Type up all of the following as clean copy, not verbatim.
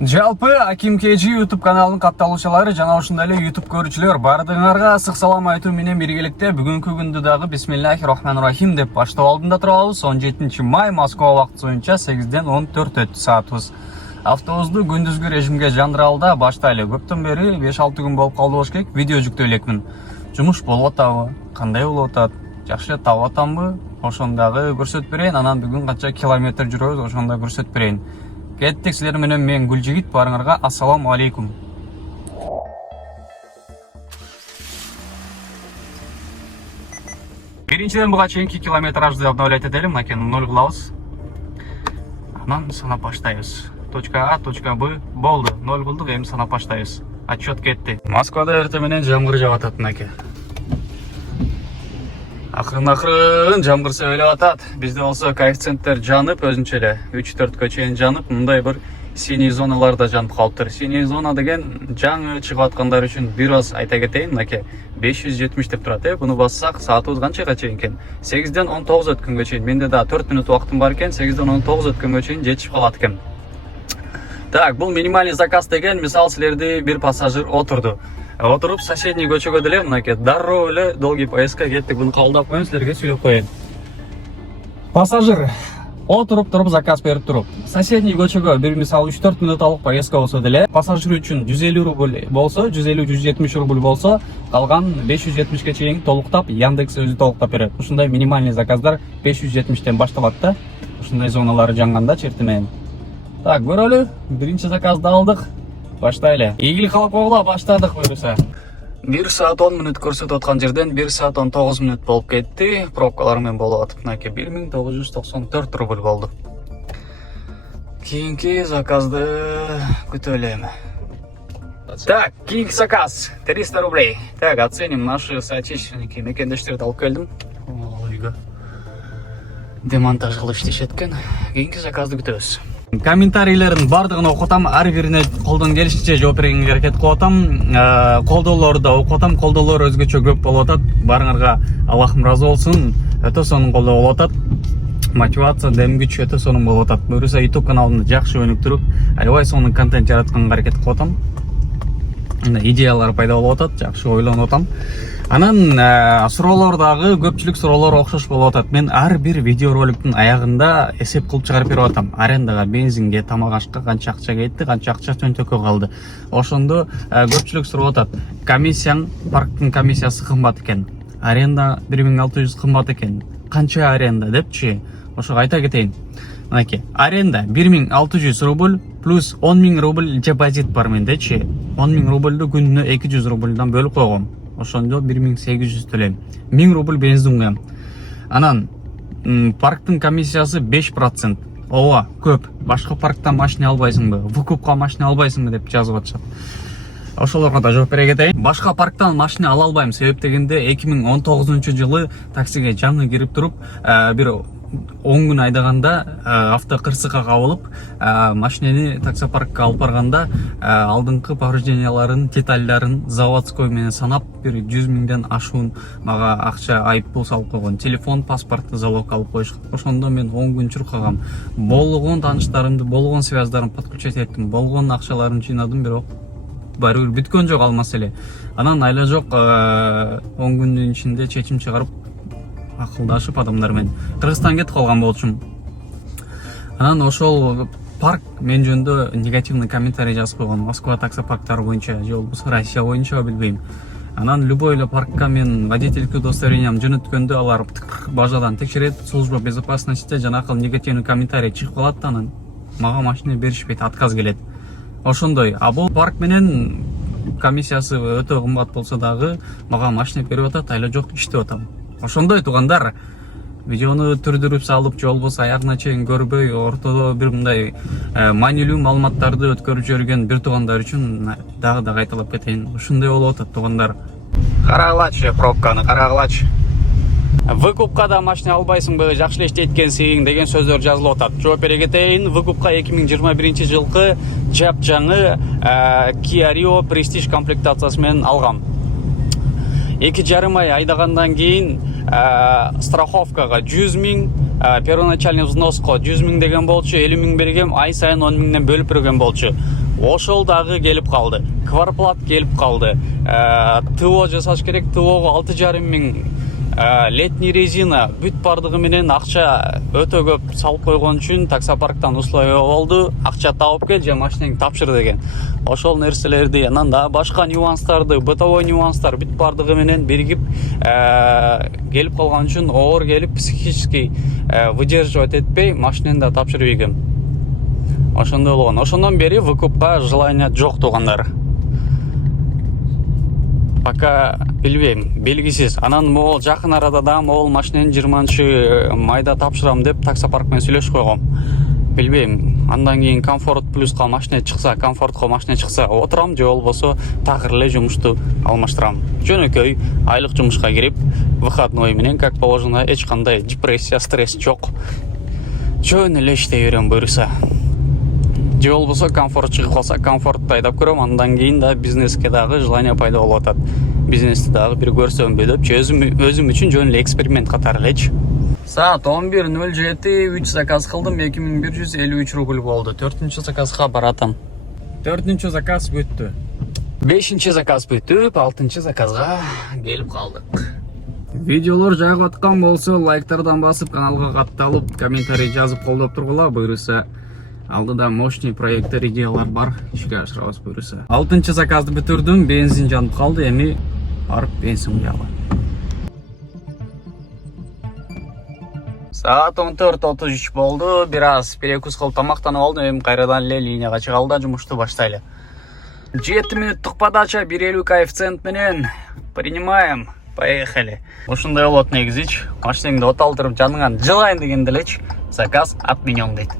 Жалпы Аким KG YouTube каналынын катталуучулары жана ошондой эле YouTube көрүүчүлөр баардыгыңарга ысык салам айтуу менен биргеликте бүгүнкү күндү дагы Бисмиллахир-Рахманир-Рахим деп баштап алдында турабыз. 17 май Москва убакыты боюнча 8ден 14 өттү саатыбыз. Автобусту күндүзгү режимге жандыралда баштайлы. Көптөн бери 5-6 күн болуп калды болуш керек. Видео жүктөй элекмин. Жумуш болуп атабы? Кандай болуп атат? Жакшы таап атамбы? Ошондагы көрсөтүп берейин. Анан бүгүн канча километр жүрөбүз, ошондо көрсөтүп берейин. Кеттик, силер менен мен Гүлжигит, баарыңарга ассаламу алейкум. Биринчиден буга чейинки километражды обновлять этелим, мынакей 0 кылабыз. Анан санап баштайбыз. Точка А, точка Б болду. 0 кылдык, эми санап баштайбыз. Отчет кетти. Москвада эртең менен жамгыр жаап атат мынакей. Акырын жамгыр сөйлөп атат. Бизде болсо коэффициенттер жанып өзүнчө эле 3-4кө чейин жанып, мындай бир синий зоналарда жанып калыптыр. Синий зона деген жаңы чыгып аткандар үчүн бир аз айта кетейин, мынакей 570 деп турат. Буну бассак саатыбыз канчага чейин экен? 8ден 19 өткөнгө чейин. Менде да 4 минут убактым бар экен, 8ден 19 өткөнгө чейин жетишип калат экен. Так, бул минимальный заказ деген, мисалы силерди бир пассажир отурду. Отуруп соседний көчөгө деле мынакей дароо эле долгий поездка кеттик. Буну кабылдап коеюн, силерге сүйлөп коеюн. Пассажир отуруп туруп заказ берип туруп соседний көчөгө бир мисалы 3-4 минуталык поездка болсо деле пассажир үчүн 150 рубль болсо, 150-170 рубль болсо, калган 570ке чейин толуктап Яндекс өзү толуктап берет. Ушундай минимальный заказдар 570тен башталат да. Ушундай зоналары жанганда черти менен. Так, көрөлү. Биринчи заказды алдык. Баштайлы. Ийгилик кылып койгула, баштадык буюрса. 1 саат 10 минут көрсөтүп аткан жерден 1 саат 19 минут болуп кетти. Пробкалар менен болуп атып, мынакей 1994 рубль болду. Кийинки заказды күтөлөм. Так, кийинки заказ 300 рублей. Так, оценим наши соотечественники. Мекендештерди алып келдим. Ойго. Демонтаж кылып иштешет экен. Кийинки заказды күтөбүз. Комментарийлердин бардыгын окуп атам, ар бирине колдон келишинче жооп бергенге аракет кылып атам. Колдоолорду да окуп атам, колдоолор өзгөчө көп болуп атат. Баарыңарга Аллахым ыраазы болсун. Өтө сонун колдоо болуп атат. Мотивация, дем күч өтө сонун болуп атат. Буюрса YouTube каналымды жакшы өнүктүрүп, аябай сонун контент жаратканга аракет кылып атам. Идеялар пайда болуп атат, жакшы ойлонуп атам. Анан суроолор дагы көпчүлүк суроолор окшош болуп атат. Мен ар бир видеороликтин аягында эсеп кылып чыгарып берип атам. Арендага, бензинге, тамак ашка канча акча кетти, канча акча чөнтөккө калды. Ошондо көпчүлүк сурап атат. Комиссияң, парктын комиссиясы кымбат экен. Аренда 1600 кымбат экен. Канча аренда депчи? Ошого айта кетейин. Мынакей, аренда 1600 рубль плюс 10 000 рубль депозит бар мендечи. 10 000 рубльду күнүнө 200 рубльдан бөлүп койгом. Ошондо 1800 төлөйм. 1000 рубль бензин куям. Анан парктын комиссиясы 5%. Ооба, көп. Башка парктан машина албайсыңбы? Выкупка машина албайсыңбы деп жазып атышат. Ошолорго да жооп бере кетейин. Башка парктан машина ала албайм. Себеп дегенде 2019-жылы таксиге жаңы кирип туруп, бир 10 күн айдаганда автокырсыкка кабылып, машинени таксопаркка алып барганда алдыңкы поврежденияларын, детальдарын заводской менен санап, бир 100 000ден ашуун мага акча айып пул салып койгон. Телефон, паспортты залог алып коюшкан. Ошондо мен 10 күн чуркагам. Болгон тааныштарымды, болгон связьдарын подключать эттим, болгон акчаларымды жыйнадым, бирок баары бир бүткөн жок ал маселе. Анан айла жок 10 күндүн ичинде чечим чыгарып акылдашып адамдар менен Кыргызстанга кетип калган болчумун. Анан ошол парк мен жөнүндө негативный комментарий жазып койгон. Москва таксопарктары боюнча же болбосо Россия боюнча билбейм. Анан любой эле паркка мен водительдик удостоверениямды жөнөткөндө алар бажадан текшерет, служба безопасности жанакы негативный комментарий чыгып калат, анан мага машина беришпейт, отказ келет. Ошондой. А бул парк менен комиссиясы өтө кымбат болсо дагы мага машина берип атат, айла жок иштеп атам. Ошондой туугандар, видеону түрдүрүп салып, же болбосо аягына чейин көрбөй, ортодо бир мындай маанилүү маалыматтарды өткөрүп жүргөн бир туугандар үчүн дагы да кайталап кетейин. Ушундай болуп атат туугандар. Карагылачы пробканы, карагылачы. Выкупка да машина албайсыңбы, жакшы иштейт экенсиң деген сөздөр жазылып атат. Жооп бере кетейин. Выкупка 2021-жылкы жапжаңы Kia Rio Prestige комплектациясы менен алгам. 2,5 ай айдагандан кийин страховкага 100 000, первоначальный взноско 100 000 деген болчу, 50 000 бергем, ай сайын 10 000ден бөлүп берген болчу. ошол дагы келип калды, кварплат келип калды, ТО жасаш керек, ТОго 6,5 миң, летний резина бүт бардыгы менен акча өтө көп салып койгон үчүн таксопарктан условия болду, акча таап кел же машинаңды тапшыр деген. Ошол нерселерди, анан да башка нюанстарды, бытовой нюанстар бүт бардыгы менен биригип келип калган үчүн оор келип психически выдерживать этпей машинаны да тапшырып ийгем. Ошондой болгон. Ошондон бери выкупка желание жок туугандар. Пока билбейм, белгисиз. Анан могул жакын арада да могул машинаны 20-майда тапшырам деп таксопарк менен сүйлөшүп койгом. Билбейм. Андан кийин комфорт плюска машина чыкса, комфортко машина чыкса отурам, же болбосо такыр эле жумушту алмаштырам. Жөнөкөй айлык жумушка кирип, выходной менен как положено, эч кандай депрессия, стресс жок. Жөн эле иштей берем буюрса. Же болбосо комфорт чыгып калса, комфортты айдап көрөм, андан кийин да бизнеске дагы желание пайда болуп атат. Бизнести дагы бир көрсөмбү деп, өзүм үчүн жөн эле эксперимент катары элечи. Саат 11:07, 3 заказ кылдым, 2153 рубль болду. 4-чү заказга баратам. 4-чү заказ бүттү. 5-чи заказ бүтүп, 6-чы заказга келип калдык. Видеолор жагып аткан болсо, лайктардан басып, каналга катталып, комментарий жазып колдоп тургула, буюрса алдыда мощный проекттер, идеялар бар, ишке ашырабыз буюрса. 6-чы заказды бүтүрдүм, бензин жанып калды, эми барып бензин куябын. Саат 14:33 болду, бир аз перекус кылып тамактанып алдым, эми кайрадан эле линияга чыгалы да жумушту баштайлы. 7 минуттук подача, 1,50 коэффициент менен принимаем. Поехали. Ушундай болот негизичи. Машинаңды оталтырып жаныңан жылайын дегенде элечи заказ отменен дейт.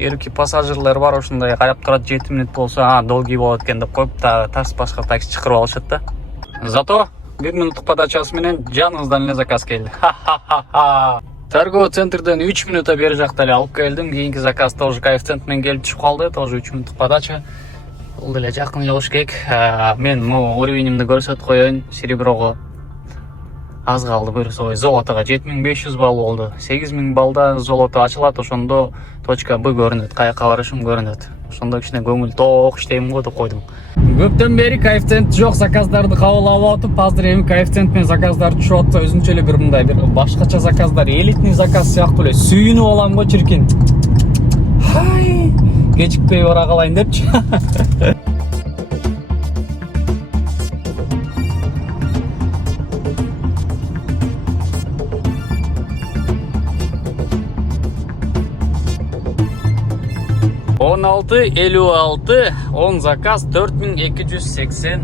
Эрки пассажирлер бар, ушундай карап турат, 7 минут болсо, долгий болот экен деп коюп, тарс башка такси чакырып алышат да. Зато 1 минуттук подачасы менен жаныңыздан эле заказ келди. Ха-ха-ха. Торговый центрден 3 минутта бери жакта эле алып келдим. Кийинки заказ тоже коэффициент менен келип түшүп калды, тоже 3 минуттук подача. Бул деле жакын эле болуш керек. Мен могу уровеньимди көрсөтүп коеюн, сереброго аз калды, буюрса золотого 7500 балл болду. 8000 баллда золото ачылат, ошондо точка Б көрүнөт, каяка барышым көрүнөт. Ошондо кичине көңүл ток иштейм го деп койдум. Көптөн бери коэффициент жок заказдарды кабыл алып атып, азыр эми коэффициент менен заказдар түшүп атса, өзүнчө эле бир мындай бир башкача заказдар, элитный заказ сыяктуу эле сүйүнүп алам го чиркин. Хай, кечикпей бара калайын депчи. Он 56, 10 заказ 4286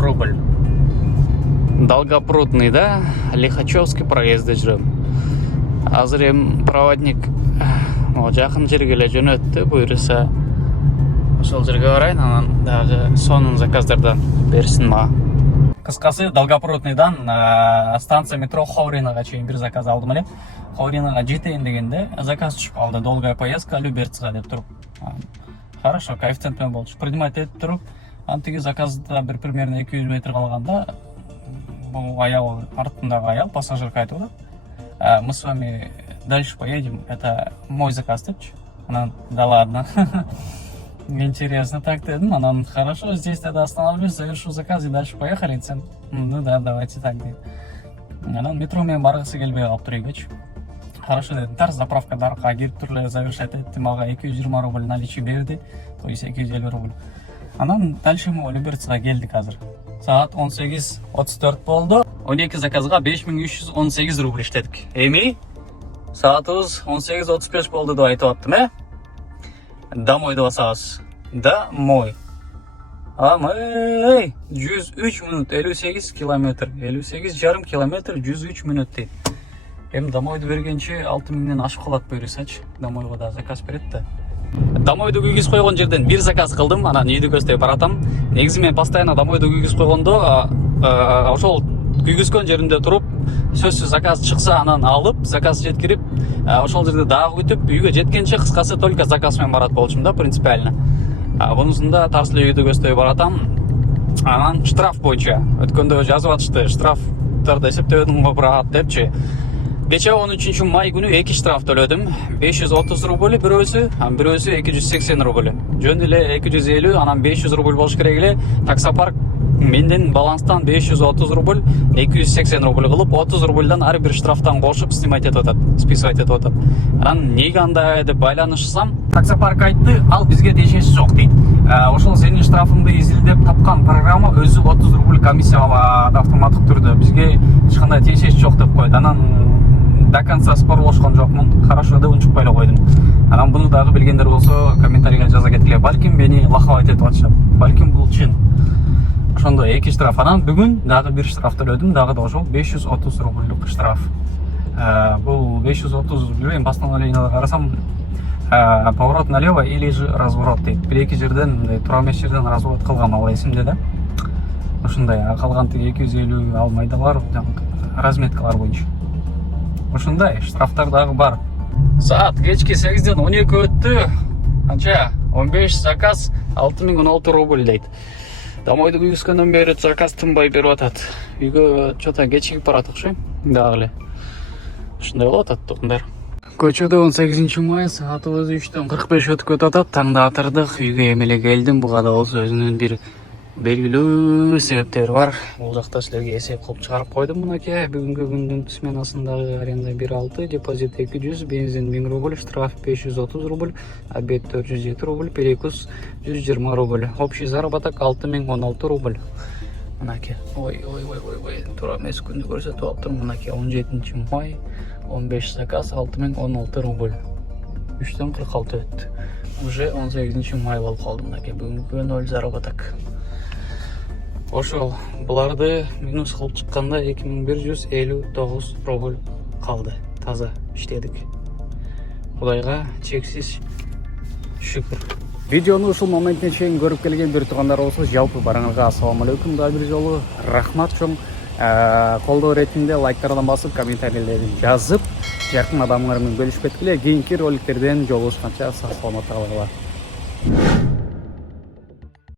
рубль. Долгопрудный, да? Лихачевский проезде жүрөм. Азыр эми проводник жакын жерге эле жөнөттү, буюрса ошол жерге барайын, анан дагы сонун заказдардан берсин мага. Кыскасы, Долгопрудныйдан станция метро Ховринаға чейин бир заказ алдым эле. Ховринаға жетейин дегенде заказ түшүп калды. Долгая поездка Люберцага деп туруп. Хорошо, коэффициент менен болчу. Принимать этип туруп, антиги заказда бир примерно 200 метр калганда бул аял, артындагы аял пассажирге айтып атат. Мы с вами дальше поедем, это мой заказ депчи. Анан да ладно. Интересно так дедим, анан хорошо, здесь тогда остановлюсь, завершу заказ и дальше поехали. Ну да, давайте так дейм. Анан метро менен баргысы келбей калыптыр үйгөчү. Хорошо дедим, тарс заправкадарга кирип туруп эле завершать эттим, ага 220 рубль наличие берди, то есть 250 рубль. Анан дальше мы Люберцага келдик азыр. Саат 18:34 болду. 12 заказга 5318 рубль иштедик. Эми саатыбыз 18:35 болду деп айтып аттым, Домой деп басабыз. Домой. Амай, 103 минут, 58 километр, 58,5 километр, 103 минут дейт. Эми домойду бергенче 6000ден ашып калат буюрсачы. Домойго да заказ берет да. Домойду күйгүз койгон жерден бир заказ кылдым, анан үйдү көздөй баратам. Негизи мен постоянно домойду күйгүз койгондо, ошол күйгүзгөн жеринде туруп, сөзсүз заказ чыкса анан алып, заказ жеткирип, ошол жерде дагы күтүп, үйгө жеткенче кыскасы только заказ менен барат болчумун да, принципиально. Бунусунда тарс эле үйдү көздөй баратам. Анан штраф боюнча өткөндө жазып атышты, штрафтарды эсептебедим го брат депчи. Кече 13 май күнү 2 штраф төлөдүм. 530 рубль бирөөсү, бирөөсү 280 рубль. жөн эле 250, анан 500 рубль болуш керек эле. Таксопарк менден баланстан 530 рубль, 280 рубль кылып, 30 рубльдан ар бир штрафтан кошуп снимать этип атат, списывать этип атат. Анан неге андай деп байланышсам, таксопарк айтты, ал бизге тиешеси жок дейт. Ошол сенин штрафыңды изилдеп тапкан программа өзү 30 рубль комиссия алат автоматтык түрдө. Бизге эч кандай тиешеси жок деп койду. Анан до конца спорлошкон жокмун. Хорошо деп унчукпай эле койдум. Анан буну дагы билгендер болсо комментарийге жаза кеткиле. Балким мени лоховать этип атышат. Балким бул чын. Ошондой 2 штраф. Анан бүгүн дагы бир штраф төлөдүм, дагы да ошол 530 рубльдук штраф. Бул 530, билбейм, постановлениеде карасам, поворот налево или же разворот дейт. Бир-эки жерден, тура эмес жерден разворот кылган, ал эсимде да. Ошондой, калган 250 ал майдалар, разметкалар боюнча. Ошондой штрафтар дагы бар. Саат кечки 8ден 12 өттү. Канча? 15 заказ 6016 рубль дейт. Домойду күйгүскөндөн бери заказ тынбай берип атат. Үйгө чота кечигип барат окшойм. Дагы эле. Ушундай болуп атат тукумдар. Көчөдө 18 май саатыбыз 3дөн 45 өтүп атат. Таңда атырдык. Үйгө эмеле келдим. Буга да болсо өзүнүн бир белгилүү себептери бар. Бул жакта силерге эсеп кылып чыгарып койдум мынакей. Бүгүнкү күндүн сменасындагы аренда 1.6, депозит 200, бензин 1000 рубль, штраф 530 рубль, обед 407 рубль, перекус 120 рубль. Общий заработок 6016 рубль. Мынакей. Ой, тура эмес күндү көрсөтүп алыптыр. Мынакей 17 май, 15 заказ 6016 рубль. 3дөн 46 өттү. Уже 18 май болуп калды мынакей. Бүгүнкү 0 заработок. Ошол буларды минус кылып чыкканда 2159 рубль калды. Таза иштедик. Кудайга чексиз шүкүр. Видеону ушул моментке чейин көрүп келген бир туугандар болсо, жалпы барыңарга ассаламу алейкум. Дагы бир жолу рахмат чоң. Колдоо иретинде лайктардан басып, комментарийлерди жазып, жакын адамыңар менен бөлүшүп кеткиле. Кийинки роликтерден жолугушканча сак саламатта калгыла.